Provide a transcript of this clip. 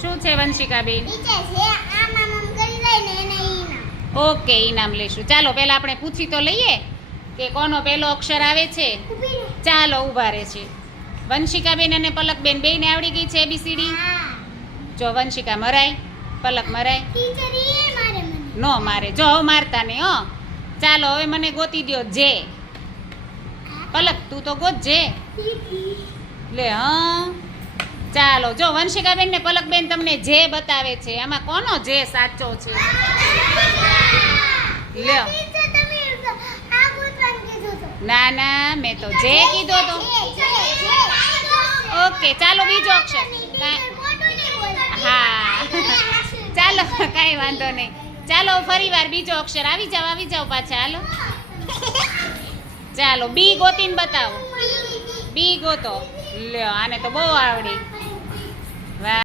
શું છે વંશિકાબેન? ઓકે, ઇનામ લેશું. ચાલો પહેલા આપણે પૂછી તો લઈએ કે કોનો પહેલો અક્ષર આવે છે. ચાલો ઊભા રહે છે. વંશિકાબેન અને પલકબેન બેયને આવડી ગઈ છે એબીસીડી. જો વંશિકા મરાય, પલક મરાય. નો મારે. જો હવે મારતા નહીં હો. ચાલો હવે મને ગોતી દ્યો જે. પલક તું તો ગોત જે. લે હા. ચાલો જો વંશિકાબેન ને પલકબેન તમને જે બતાવે છે, આમાં કોનો જે સાચો છે? લ્યો. ના ના, મેં તો જે કીધો તો. ઓકે ચાલો બીજો અક્ષર. હા ચાલો કાંઈ વાંધો નહીં. ચાલો ફરી વાર બીજો અક્ષર. આવી જાઓ પાછા. હાલો ચાલો બી ગોતીને બતાવો. બી ગોતો. લ્યો આને તો બહુ આવડી.